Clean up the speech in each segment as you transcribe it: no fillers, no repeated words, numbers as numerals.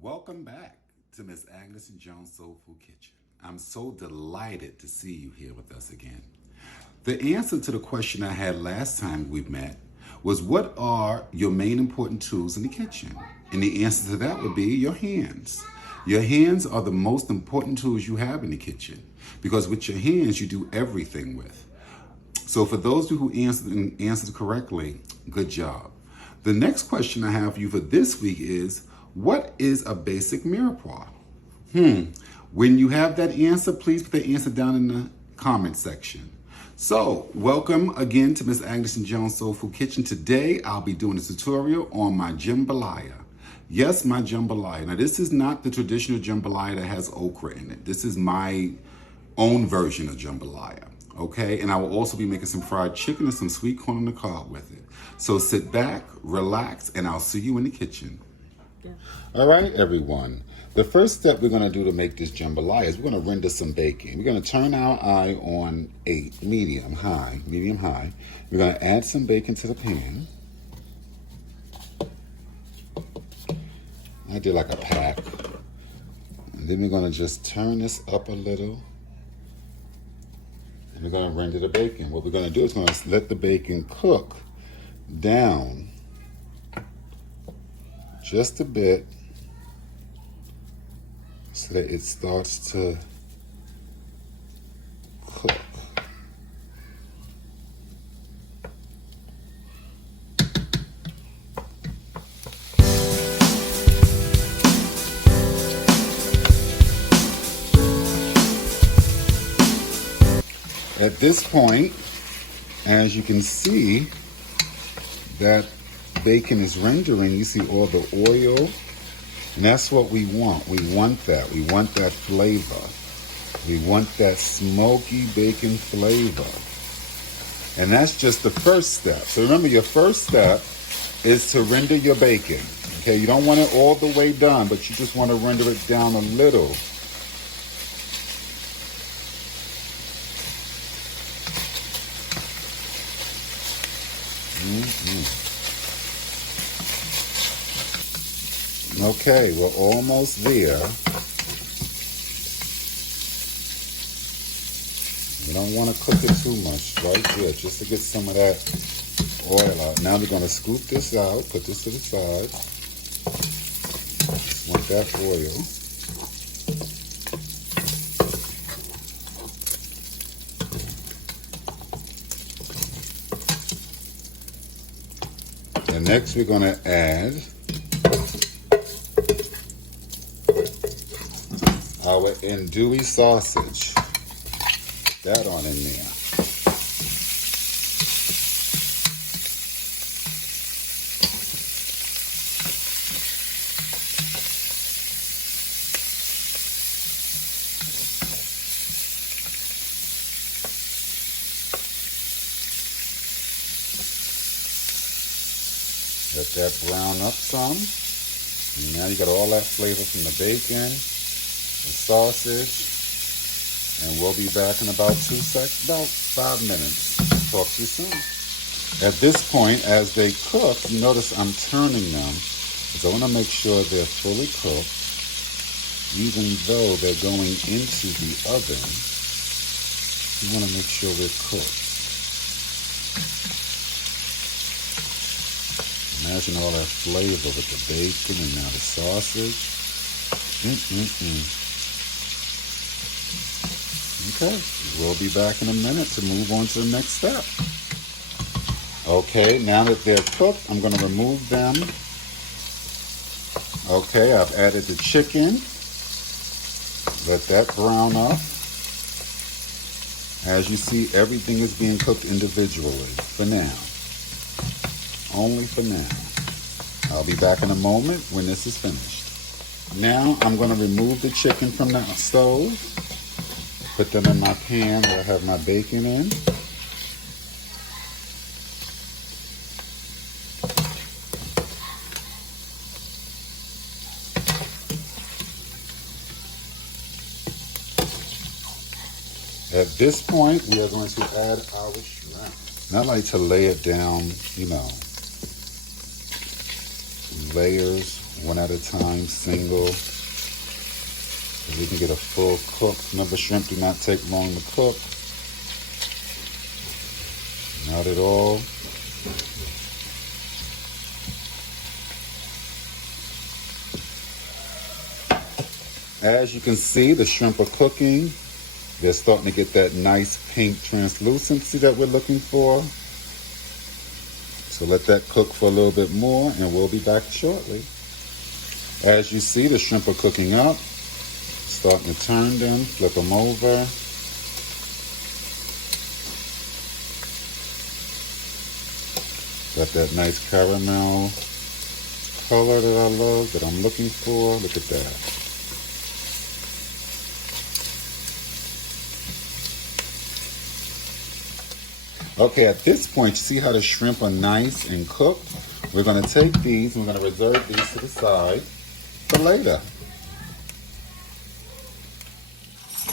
Welcome back to Miss Agnes and Jones Soulful Kitchen. I'm so delighted to see you here with us again. The answer to the question I had last time we met was, what are your main important tools in the kitchen? And the answer to that would be your hands. Your hands are the most important tools you have in the kitchen, because with your hands you do everything with. So for those of you who answered correctly, good job. The next question I have for you for this week is, what is a basic mirepoix? When you have that answer, please put the answer down in the comment section. So, welcome again to Miss Agnes and Jones Soulful Kitchen. Today, I'll be doing a tutorial on my jambalaya. Yes, my jambalaya. Now, this is not the traditional jambalaya that has okra in it. This is my own version of jambalaya, okay? And I will also be making some fried chicken and some sweet corn on the cob with it. So sit back, relax, and I'll see you in the kitchen. Yeah. All right, everyone. The first step we're going to do to make this jambalaya is we're going to render some bacon. We're going to turn our eye on 8, medium high. We're going to add some bacon to the pan. I did like a pack. And then we're going to just turn this up a little. And we're going to render the bacon. What we're going to do is we're going to let the bacon cook down just a bit so that it starts to cook. At this point, as you can see, that bacon is rendering. You see all the oil, and that's what we want. We want that. We want that flavor. We want that smoky bacon flavor. And that's just the first step. So remember, your first step is to render your bacon. Okay, you don't want it all the way done, but you just want to render it down a little. Okay, we're almost there. You don't want to cook it too much, right there, just to get some of that oil out. Now we're going to scoop this out, put this to the side. Just want that oil. And next we're going to add our Andouille sausage. That on in there. Let that brown up some. And now you got all that flavor from the bacon, the sausage, and we'll be back in about 5 minutes. Talk to you soon. At this point, as they cook, you notice I'm turning them, because I want to make sure they're fully cooked, even though they're going into the oven. You want to make sure they're cooked. Imagine all that flavor with the bacon and now the sausage. Okay, we'll be back in a minute to move on to the next step. Okay, now that they're cooked, I'm going to remove them. Okay, I've added the chicken. Let that brown up. As you see, everything is being cooked individually for now. Only for now. I'll be back in a moment when this is finished. Now I'm going to remove the chicken from the stove. Put them in my pan where I have my bacon in. At this point, we are going to add our shrimp. And I like to lay it down, layers one at a time, single, so we can get a full cook. Remember, shrimp do not take long to cook. Not at all. As you can see, the shrimp are cooking. They're starting to get that nice pink translucency that we're looking for. So let that cook for a little bit more and we'll be back shortly. As you see, the shrimp are cooking up. Starting to turn them, flip them over. Got that nice caramel color that I love, that I'm looking for. Look at that. Okay, at this point, you see how the shrimp are nice and cooked? We're going to take these and we're going to reserve these to the side for later.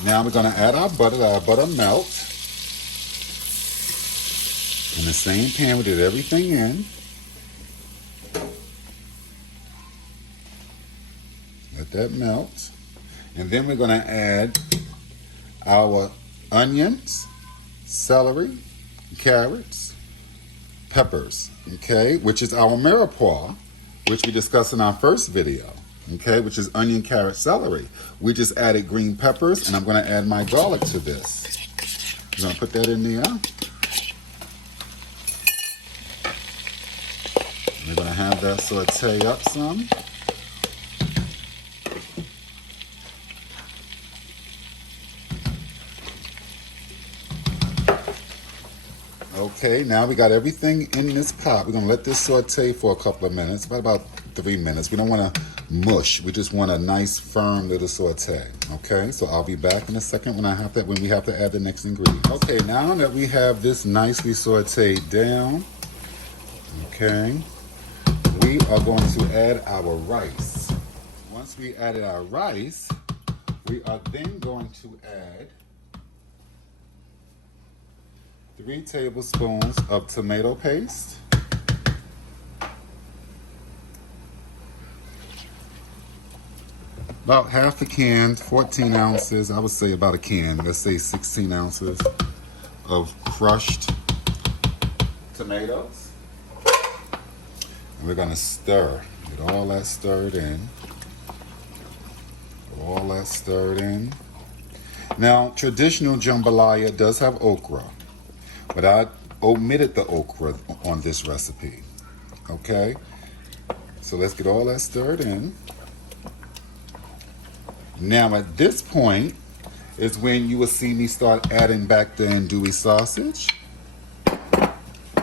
Now we're going to add our butter, let our butter melt. In the same pan we did everything in. Let that melt. And then we're going to add our onions, celery, carrots, peppers, okay, which is our mirepoix, which we discussed in our first video, okay, which is onion, carrot, celery. We just added green peppers, and I'm going to add my garlic to this. I'm going to put that in there. We're going to have that saute up some. Okay, now we got everything in this pot. We're going to let this saute for a couple of minutes, about 3 minutes. We don't want to mush. We just want a nice, firm little saute. Okay, so I'll be back in a second when we have to add the next ingredient. Okay, now that we have this nicely sauteed down, okay, we are going to add our rice. Once we added our rice, we are then going to add 3 tablespoons of tomato paste, about half a can, 14 ounces, I would say about a can, let's say 16 ounces of crushed tomatoes. And we're going to stir, get all that stirred in. All that stirred in. Now, traditional jambalaya does have okra, but I omitted the okra on this recipe, okay? So let's get all that stirred in. Now at this point is when you will see me start adding back the andouille sausage.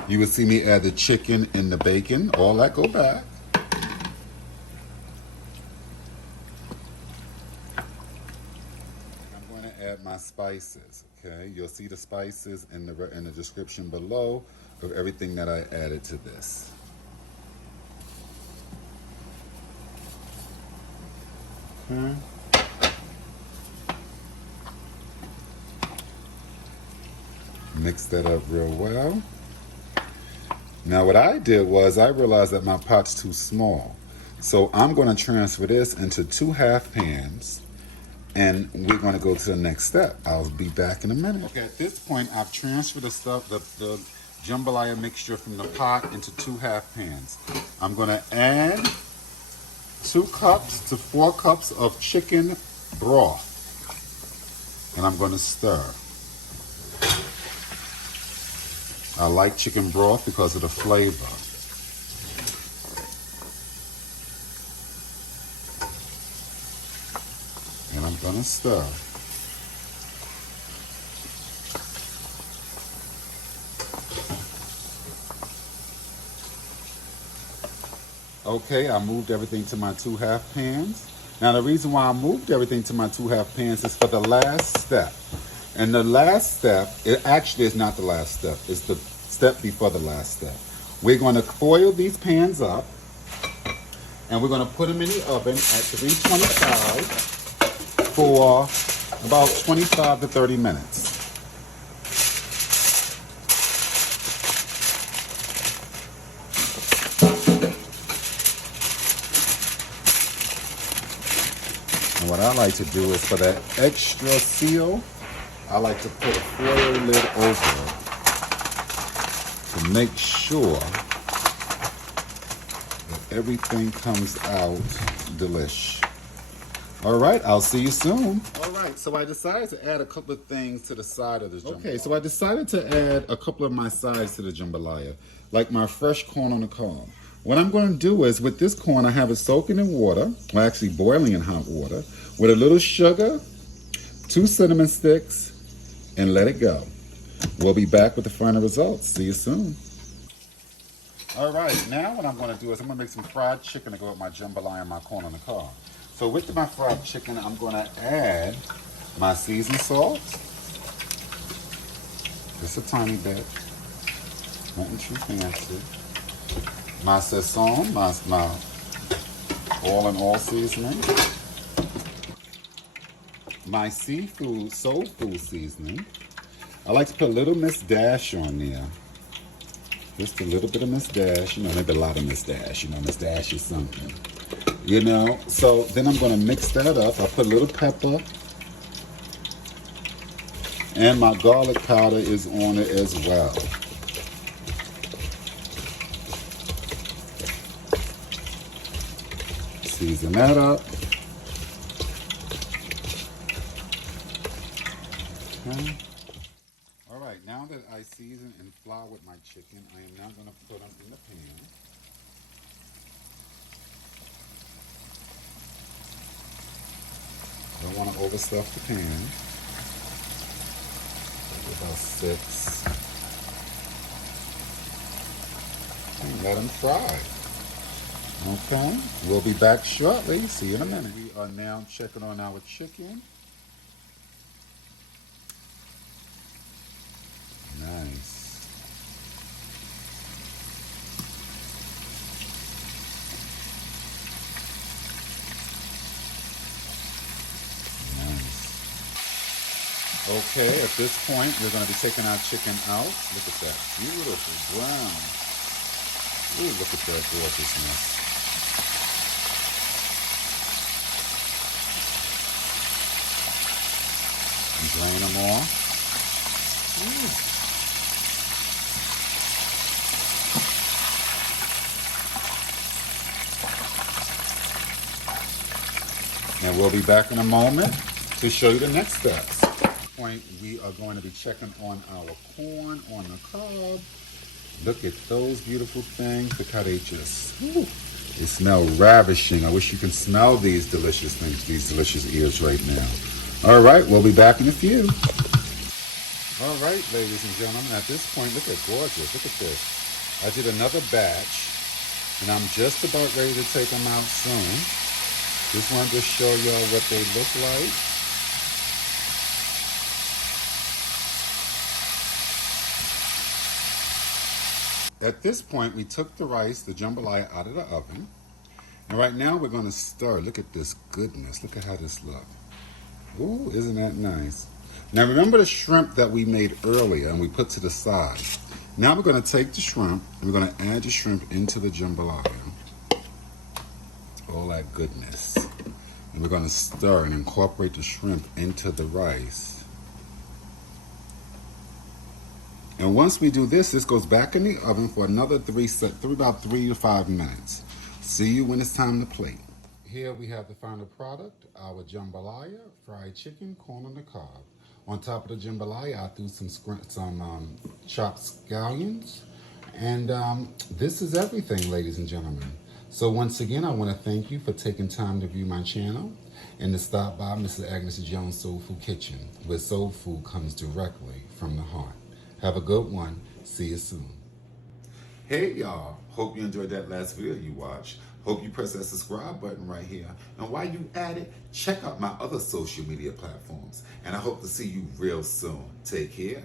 You will see me add the chicken and the bacon, all that go back. I'm going to add my spices. Okay, you'll see the spices in the description below of everything that I added to this. Okay. Mix that up real well. Now what I did was I realized that my pot's too small. So I'm going to transfer this into 2 half pans. And we're going to go to the next step. I'll be back in a minute. Okay, at this point, I've transferred the jambalaya mixture from the pot into 2 half pans. I'm going to add 2 cups to 4 cups of chicken broth. And I'm going to stir. I like chicken broth because of the flavor. And I'm going to stir. Okay, I moved everything to my 2 half pans. Now the reason why I moved everything to my 2 half pans is for the last step. And the last step, it actually is not the last step. It's the step before the last step. We're going to foil these pans up. And we're going to put them in the oven at 325 for about 25 to 30 minutes. And what I like to do is for that extra seal, I like to put a foil lid over it to make sure that everything comes out delish. All right, I'll see you soon. All right, so I decided to add a couple of things to the side of this jambalaya. Okay, so I decided to add a couple of my sides to the jambalaya, like my fresh corn on the cob. What I'm going to do is, with this corn, I have it soaking in water, or actually boiling in hot water, with a little sugar, 2 cinnamon sticks, and let it go. We'll be back with the final results. See you soon. All right, now what I'm going to do is I'm going to make some fried chicken to go with my jambalaya and my corn on the cob. So with my fried chicken, I'm going to add my seasoned salt. Just a tiny bit. Nothing too fancy. My sazon, my all in all seasoning. My seafood, soul food seasoning. I like to put a little Miss Dash on there. Just a little bit of Miss Dash. You know, maybe a lot of Miss Dash. You know, Miss Dash is something. You know, so then I'm going to mix that up. I put a little pepper. And my garlic powder is on it as well. Season that up. Okay. All right, now that I season and flour with my chicken, I am now going to put them in the pan. I don't want to overstuff the pan. About 6. And let them fry. Okay, we'll be back shortly. See you in a minute. We are now checking on our chicken. Nice. Okay, at this point, we're going to be taking our chicken out. Look at that beautiful brown. Ooh, look at that gorgeousness. And drain them off. Ooh. And we'll be back in a moment to show you the next steps. Point, we are going to be checking on our corn on the cob. Look at those beautiful things. Look how they just, ooh, they smell ravishing. I wish you can smell these delicious things, these delicious ears right now. All right, we'll be back in a few. All right, ladies and gentlemen, at this point, look at gorgeous. Look at this. I did another batch, and I'm just about ready to take them out soon. Just wanted to show y'all what they look like. At this point, we took the rice, the jambalaya, out of the oven. And right now, we're going to stir. Look at this goodness. Look at how this looks. Ooh, isn't that nice? Now, remember the shrimp that we made earlier and we put to the side. Now, we're going to take the shrimp and we're going to add the shrimp into the jambalaya. All that goodness. And we're going to stir and incorporate the shrimp into the rice. And once we do this, this goes back in the oven for another about 3 to 5 minutes. See you when it's time to plate. Here we have the final product, our jambalaya, fried chicken, corn on the cob. On top of the jambalaya, I threw some chopped scallions. And this is everything, ladies and gentlemen. So once again, I want to thank you for taking time to view my channel and to stop by Mrs. Agnes Jones Soul Food Kitchen, where soul food comes directly from the heart. Have a good one. See you soon. Hey y'all, hope you enjoyed that last video you watched. Hope you press that subscribe button right here. And while you at it, check out my other social media platforms. And I hope to see you real soon. Take care.